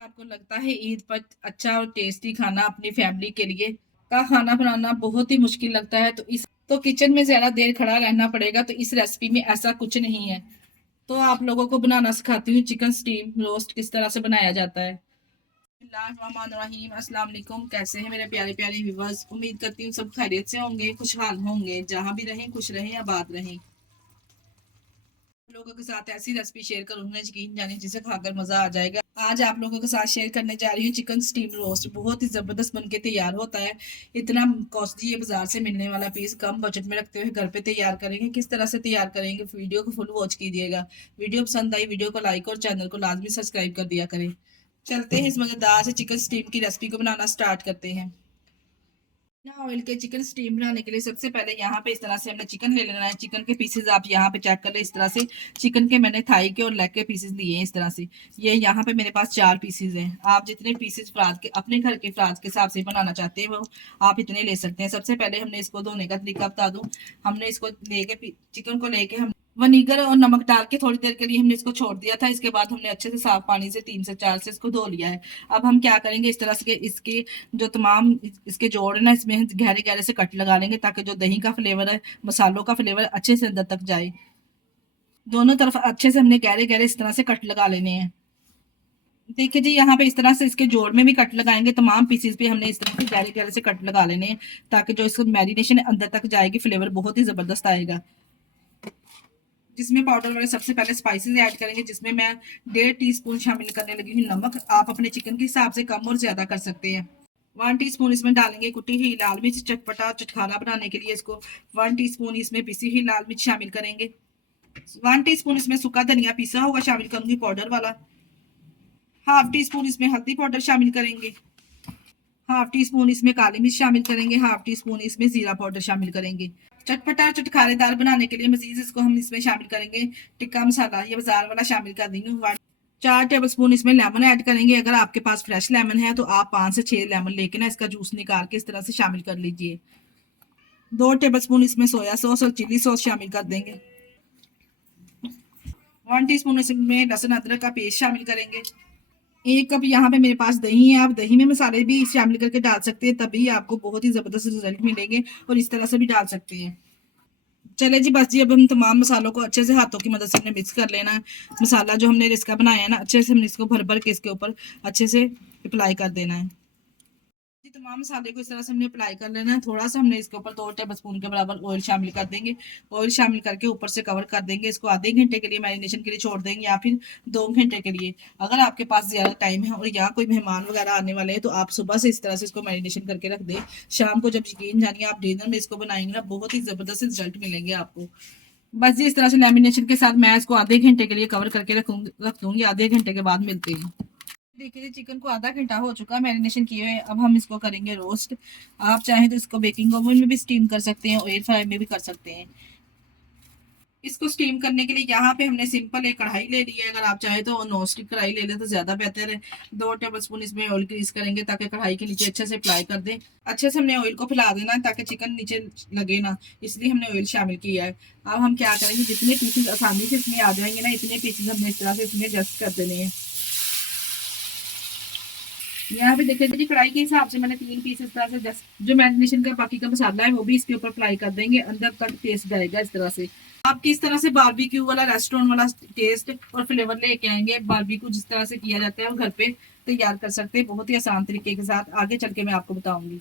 आपको लगता है ईद पर अच्छा और टेस्टी खाना अपनी फैमिली के लिए का खाना बनाना बहुत ही मुश्किल लगता है, तो किचन में ज्यादा देर खड़ा रहना पड़ेगा। तो इस रेसिपी में ऐसा कुछ नहीं है। तो आप लोगों को बनाना सिखाती हूँ चिकन स्टीम रोस्ट किस तरह से बनाया जाता है। बिस्मिल्लाहिर्रहमानिर्रहीम, अस्सलाम वालेकुम। कैसे हैं मेरे प्यारे प्यारे व्यूवर्स? उम्मीद करती हूँ सब खैरियत से होंगे, खुशहाल होंगे, जहां भी रहें खुश रहें, आबाद रहें। लोगों के साथ ऐसी रेसिपी शेयर करूंगा, यकीन जाने जिसे खाकर मजा आ जाएगा। आज आप लोगों के साथ शेयर करने जा रही हूँ चिकन स्टीम रोस्ट। बहुत ही जबरदस्त बनके तैयार होता है। इतना कॉस्टली है बाजार से मिलने वाला पीस, कम बजट में रखते हुए घर पे तैयार करेंगे। किस तरह से तैयार करेंगे, वीडियो को फुल वॉच कीजिएगा। वीडियो पसंद आई वीडियो को लाइक और चैनल को लाजमी सब्सक्राइब कर दिया करें। चलते हैं इस मजेदार से चिकन स्टीम की रेसिपी को बनाना स्टार्ट करते हैं। बिना ऑयल के चिकन स्टीम बनाने के लिए सबसे पहले यहाँ पे इस तरह से हमने चिकन ले लेना है। चिकन के पीसेज आप यहाँ पे चेक कर ले। इस तरह से चिकन के मैंने थाई के और लेग के पीसेज लिए हैं। इस तरह से ये यहाँ पे मेरे पास 4 पीसेज हैं। आप जितने पीसेज फ्राज के अपने घर के फ्राज के हिसाब से बनाना चाहते हैं वो आप इतने ले सकते हैं। सबसे पहले हमने इसको धोने का तरीका बता दूं। हमने इसको लेके चिकन को लेके हम विनीगर और नमक डाल के थोड़ी देर के लिए हमने इसको छोड़ दिया था। इसके बाद हमने अच्छे से साफ पानी से 3 से 4 से इसको धो लिया है। अब हम क्या करेंगे, इस तरह से इसके जो तमाम इसके जोड़ है ना, इसमें हम गहरे गहरे से कट लगा लेंगे ताकि जो दही का फ्लेवर है, मसालों का फ्लेवर अच्छे से अंदर तक जाए। दोनों तरफ अच्छे से हमने गहरे गहरे इस तरह से कट लगा लेने हैं। देखिए जी, यहाँ पे इस तरह से इसके जोड़ में भी कट लगाएंगे। तमाम पीसेस पे हमने इस तरह से गहरे गहरे से कट लगा लेने हैं ताकि जो इसको मैरिनेशन अंदर तक जाएगी, फ्लेवर बहुत ही जबरदस्त आएगा। जिसमें पाउडर वाले सबसे पहले स्पाइसेस ऐड करेंगे, जिसमें मैं 1.5 टीस्पून शामिल करने लगी हूँ नमक। आप अपने चिकन के हिसाब से कम और ज्यादा कर सकते हैं। 1 टीस्पून इसमें डालेंगे कुटी हुई लाल मिर्च। चटपटा चटखाना बनाने के लिए इसको 1 टीस्पून इसमें पिसी हुई लाल मिर्च शामिल करेंगे। 1 टीस्पून इसमें सूखा धनिया पिसा हुआ शामिल करूंगी पाउडर वाला। हाफ टी स्पून इसमें हल्दी पाउडर शामिल करेंगे। हाफ टी स्पून इसमें काली मिर्च शामिल करेंगे। हाफ टी स्पून इसमें जीरा पाउडर शामिल करेंगे। चटपटा चटखारेदार बनाने के लिए मजीद इसको हम इसमें शामिल करेंगे टिक्का मसाला। ये बाजार वाला शामिल कर देंगे। 4 टेबल स्पून इसमें लेमन ऐड करेंगे। अगर आपके पास फ्रेश लेमन है तो आप 5 से 6 लेमन लेके ना इसका जूस निकाल के इस तरह से शामिल कर लीजिए। 2 टेबल स्पून इसमें सोया सॉस और चिली सॉस शामिल कर देंगे। 1 टीस्पून इसमें लहसुन अदरक का पेस्ट शामिल करेंगे। 1 कप यहाँ पे मेरे पास दही है। आप दही में मसाले भी शामिल करके डाल सकते हैं, तभी आपको बहुत ही जबरदस्त रिजल्ट मिलेंगे। और इस तरह से भी डाल सकते हैं। चले जी, बस जी, अब हम तमाम मसालों को अच्छे से हाथों की मदद से हमने मिक्स कर लेना है। मसाला जो हमने इसका बनाया है ना, अच्छे से हमने इसको भर भर के इसके ऊपर अच्छे से अप्लाई कर देना है। जी, तमाम मसाले को इस तरह से हमने अप्लाई कर लेना है। थोड़ा सा हमने इसके ऊपर 2 टेबल स्पून के बराबर ऑयल शामिल कर देंगे। ऑयल शामिल करके ऊपर से कवर कर देंगे। इसको आधे घंटे के लिए मैरिनेशन के लिए छोड़ देंगे या फिर 2 घंटे के लिए। अगर आपके पास ज्यादा टाइम है और यहाँ कोई मेहमान वगैरह आने वाले हैं तो आप सुबह से इस तरह से इसको मैरिनेशन करके रख दें। शाम को जब यकीन जानिए आप डिनर में इसको बनाएंगे ना, बहुत ही जबरदस्त रिजल्ट मिलेंगे आपको। बस जी, इस तरह से लैमिनेशन के साथ मैं इसको आधे घंटे के लिए कवर करके रख दूंगी। आधे घंटे के बाद मिलते हैं। देखिए, चिकन को आधा घंटा हो चुका है मैरिनेशन किए हुए। अब हम इसको करेंगे रोस्ट। आप चाहें तो इसको बेकिंग ओवन में भी स्टीम कर सकते हैं और एयर फ्राई में भी कर सकते हैं। इसको स्टीम करने के लिए यहाँ पे हमने सिंपल एक कढ़ाई ले ली है। अगर आप चाहे तो नॉन स्टिक कढ़ाई ले ले तो ज्यादा बेहतर है। 2 टेबल स्पून इसमें ऑयल ग्रीस करेंगे ताकि कढ़ाई के नीचे अच्छे से अप्लाई कर दें। अच्छे से हमने ऑयल को फैला देना है ताकि चिकन नीचे लगे ना, इसलिए हमने ऑयल शामिल किया है। अब हम क्या करेंगे, जितने पीसेज आसानी से इसमें आ जाएंगे ना, इतने पीसेज हमने इस तरह से इसमें एडजस्ट कर देने हैं। यहाँ पे देखिए जी, कढ़ाई के हिसाब से मैंने 3 पीस इस तरह से जस्ट जो मैरिनेशन का बाकी का मसाला है वो भी इसके ऊपर अप्लाई कर देंगे। अंदर तक टेस्ट जाएगा इस तरह से। आप किस तरह से बारबेक्यू वाला रेस्टोरेंट वाला टेस्ट और फ्लेवर लेके आएंगे, बारबेक्यू जिस तरह से किया जाता है वो घर पे तैयार कर सकते हैं बहुत ही आसान तरीके के साथ। आगे चल के मैं आपको बताऊंगी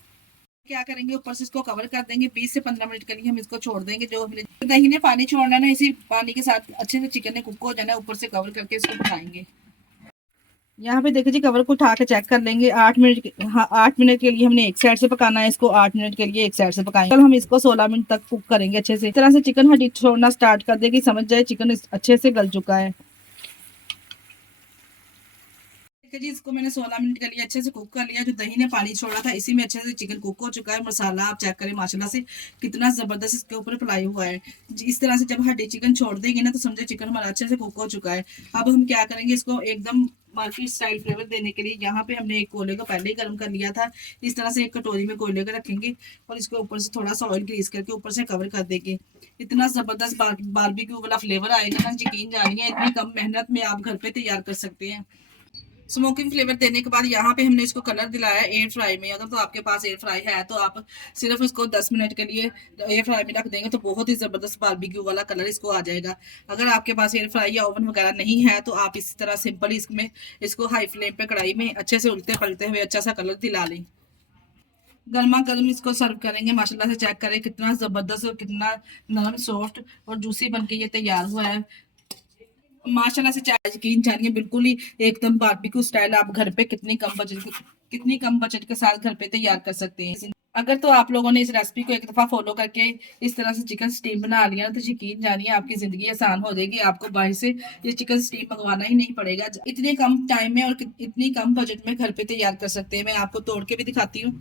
क्या करेंगे। ऊपर से इसको कवर कर देंगे। 20 से 15 मिनट के लिए हम इसको छोड़ देंगे। जो दही ने पानी छोड़ना है ना, इसी पानी के साथ अच्छे से चिकन ने कुक हो जाना है। ऊपर से कवर करके इसको पकाएंगे। यहाँ पे देखिए जी, कवर को उठा के चेक कर लेंगे। 8 मिनट, हाँ 8 मिनट के लिए हमने एक साइड से पकाना है इसको। 8 मिनट के लिए एक साइड से पकाएंगे। कल हम इसको 16 मिनट तक कुक करेंगे अच्छे से। इस तरह से चिकन हड्डी छोड़ना स्टार्ट कर देगी, समझ जाए चिकन अच्छे से गल चुका है। देखिए जी, इसको मैंने 16 मिनट के लिए अच्छे से कुक कर लिया। जो दही ने पानी छोड़ा था इसी में अच्छे से चिकन कुक हो चुका है। मसाला आप चेक करें माशाल्लाह से कितना जबरदस्त इसके ऊपर अप्लाई हुआ है। इस तरह से जब हड्डी चिकन छोड़ देंगे ना तो समझे चिकन हमारा अच्छे से कुक हो चुका है। अब हम क्या करेंगे, इसको एकदम मार्केट स्टाइल फ्लेवर देने के लिए यहाँ पे हमने एक कोयले को पहले ही गर्म कर लिया था। इस तरह से एक कटोरी में कोयले को रखेंगे और इसको ऊपर से थोड़ा सा ऑयल ग्रीस करके ऊपर से कवर कर देंगे। इतना जबरदस्त बारबेक्यू वाला फ्लेवर आएगा ना, यकीन जानिए इतनी कम मेहनत में आप घर पे तैयार कर सकते हैं। स्मोकिंग फ्लेवर देने के बाद यहाँ पे हमने इसको कलर दिलाया है एयर फ्राई में। अगर तो आपके पास एयर फ्राई है तो आप सिर्फ इसको 10 मिनट के लिए एयर फ्राई में रख देंगे तो बहुत ही ज़बरदस्त बारबेक्यू वाला कलर इसको आ जाएगा। अगर आपके पास एयर फ्राई या ओवन वगैरह नहीं है तो आप इस तरह सिंपल इसमें इसको हाई फ्लेम पे कढ़ाई में अच्छे से उलटे पलटे हुए अच्छा सा कलर दिला लें। गर्मा गर्म इसको सर्व करेंगे। माशाल्लाह से चेक करें कितना ज़बरदस्त और कितना नरम सॉफ्ट और जूसी बनके ये तैयार हुआ है। माशाल्लाह से चाय यकीन जानिए बिल्कुल ही एकदम बारबेक्यू स्टाइल आप घर पे कितनी कम बजट के साथ घर पे तैयार कर सकते हैं। अगर तो आप लोगों ने इस रेसिपी को एक दफा फॉलो करके इस तरह से चिकन स्टीम बना लिया तो यकीन जानिए आपकी जिंदगी आसान हो जाएगी। आपको बाहर से ये चिकन स्टीम मंगवाना ही नहीं पड़ेगा। इतने कम टाइम में और इतनी कम बजट में घर पे तैयार कर सकते हैं। मैं आपको तोड़ के भी दिखाती हूँ।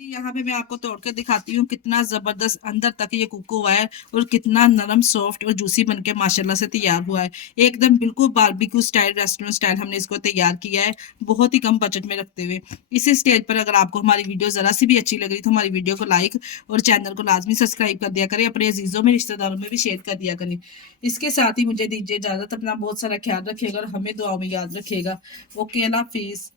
यहाँ पे मैं आपको तोड़ के दिखाती हूँ कितना जबरदस्त अंदर तक ये कुक हुआ है और कितना नरम सॉफ्ट और जूसी बनके माशाल्लाह से तैयार हुआ है। एकदम बिल्कुल बारबेक्यू स्टाइल रेस्टोरेंट स्टाइल हमने इसको तैयार किया है बहुत ही कम बजट में रखते हुए। इसी स्टेज पर अगर आपको हमारी वीडियो जरा सी भी अच्छी लग रही तो हमारी वीडियो को लाइक और चैनल को लाजमी सब्सक्राइब कर दिया करें। अपने अजीजों में रिश्तेदारों में भी शेयर कर दिया करें। इसके साथ ही मुझे दीजिए इजाजत। अपना बहुत सारा ख्याल रखिएगा और हमें दुआओं में याद रखिएगा। ओके, अल्लाह हाफिज।